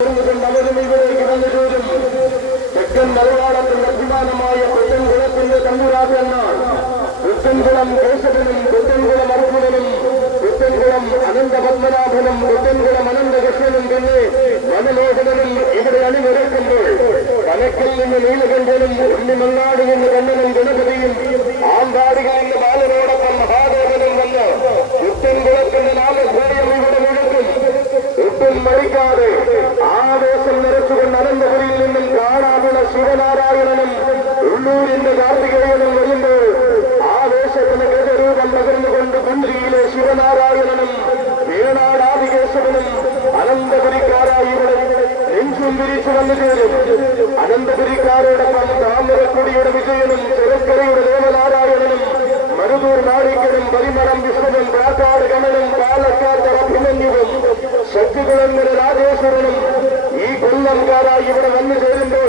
അവരും ഇവിടെ കിടന്നു ചേരും. തെക്കൻ മലയാളത്തിന്റെ അഭിമാനമായ പുത്തൻകുളത്തിന്റെ തമ്പുരാക്കന്മാർ പുത്തൻകുളം കേശവനും പുത്തൻകുളം അർജുനനും പുത്തൻകുളം അനന്തപത്മനാഭനും പുത്തൻകുളം അനന്തകൃഷ്ണനും പിന്നെ മനമോഹനനും ഇവിടെ അണിനിരക്കുമ്പോൾ കനക്കിൽ നിന്ന് നീലകണ്ഠനും ഉണ്ണിമങ്ങാട് നിന്ന് കണ്ണനും ഗണപതിയും ആമ്പാടിയിൽ നിന്ന് ബാലനോടൊപ്പം മഹാദേവനും വന്ന് പുത്തൻകുളത്തിന്റെ നാമധേയം ഇവിടെ മുഴക്കും. ഒട്ടും മറിക്കാതെ ആവേശം നിറച്ചുകൊണ്ട് അനന്തപുരിയിൽ നിന്നും കാണാനുള്ള ശിവനാരായണനും ഉള്ളൂരിന്റെ കാർത്തികേയനും വരുമ്പോൾ ആവേശത്തിന് ഗജരൂപം പകർന്നുകൊണ്ട് കുന്തിയിലെ ശിവനാരായണനും വേണാടാദികേശവനും അനന്തപുരിക്കാരായി ഇവിടെ നെഞ്ചും പിരിച്ചു വന്നു ചേരും. അനന്തപുരിക്കാരോടൊപ്പം താമരക്കൊടിയുടെ വിജയനും ചെറുക്കരയുടെ ദേവനാരായണനും മരുതൂർ നാടിക്കനും പരിമളം വിഷ്ണുവും കാക്കാട് കണ്ണനും പാലക്കാട് അഭിമന്യുവും ശക്തികുളങ്ങര രാജേശ്വരനും ഈ കൊല്ലംകാരായി ഇവിടെ വന്നു ചേരുമ്പോൾ